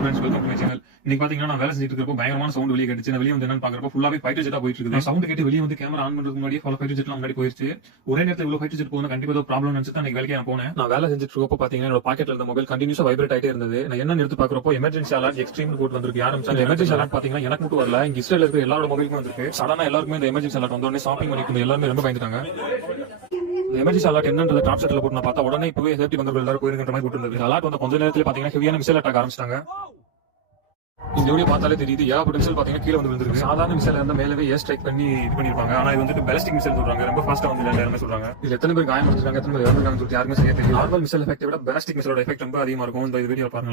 Hello friends, welcome to my channel. இன்னைக்கு பாத்தீங்கன்னா நான் வேலை செஞ்சுட்டு இருக்கப்போ பயங்கரமான சவுண்ட் வெளியே கேட்டுச்சு. நான் வெளியே வந்து என்னன்னு பாக்குறப்போ ஃபுல்லாவே ஃபைட்டர் ஜெட்டா போயிட்டு இருக்குது. சவுண்ட் கேட்டு வெளியே வந்து கேமரா ஆன் பண்றதுக்கு முன்னாடி ஃபைட்டர் ஜெட்லாம் முன்னாடி போயிருச்சு. ஒரே நேரத்தில் இவ்வளவு ஃபைட்டர் ஜெட் போகணும் கண்டிப்பா ஏதோ ப்ராப்ளம் நினைச்சு தான் வேலைக்கு நான் போனேன். நான் வேலை செஞ்சுட்டு இருக்கப்போ பாத்தீங்கன்னா என்னோட பாக்கெட்ல இருந்த மொபைல் கண்டினியூஸா வைப்ரேட் ஆயிட்டே இருந்தது. நான் என்ன எடுத்து பாக்குறப்போ எமர்ஜென்சி அலர்ட் எக்ஸ்ட்ரீம் கோட் வந்திருக்கு. ஆரம்பிச்சு எமர்ஜென்சி அலர்ட் பாத்தீங்கன்னா எனக்கு மட்டும் வரல, இங்க இஸ்ரேல் இருக்கிற எல்லாரோட மொபைலுக்கும் வந்திருக்கு. சடனா எல்லாருக்குமே இந்த எமர்ஜென்சி அலர்ட் வந்த உடனே ஷாப்பிங் பண்ணிட்டு எல்லாருமே ரொம்ப பயந்துட்டாங்க. எமர்ஜென்சி அலர்ட் என்னன்றது டாப் செட்ல போட்டு நான் பார்த்தா உடனே இப்பவே சேஃப்டி வந்தவர்கள் எல்லாரும் போயிருக்கிற மாதிரி போட்டுருந்தது. அலர்ட் வந்த கொஞ்ச நேரத்துல பாத்தீங்கன்னா ஹெவியான மிசைல் அட்டாக் ஆரம்பிச்சிட்டாங்க. இந்த வீடியோ பார்த்தாலே தெரியுது ஏகப்பட்ட மிசைல் பாத்தீங்கன்னா கீழே வந்து விழுந்திருக்கு. சாதாரண மிசைல் இருந்தா மேலவே ஏர் ஸ்ட்ரைக் பண்ணி இது பண்ணிருப்பாங்க. ஆனா இது வந்துட்டு பேலிஸ்டிக் மிசைல் சொல்றாங்க. ரொம்ப ஃபாஸ்டா வந்து எல்லாருமே சொல்றாங்க. இது எத்தனை பேர் காயப்படுத்திருக்காங்க, எத்தனை பேர் இறந்துருக்காங்க சொல்லிட்டு யாருமே சரியா தெரியல. நார்மல் மிசைல் எஃபெக்ட் விட பேலிஸ்டிக் மிசைலோட எஃபெக்ட் ரொம்ப அதிகமா இருக்கும். இந்த வீடியோ பாருங்க.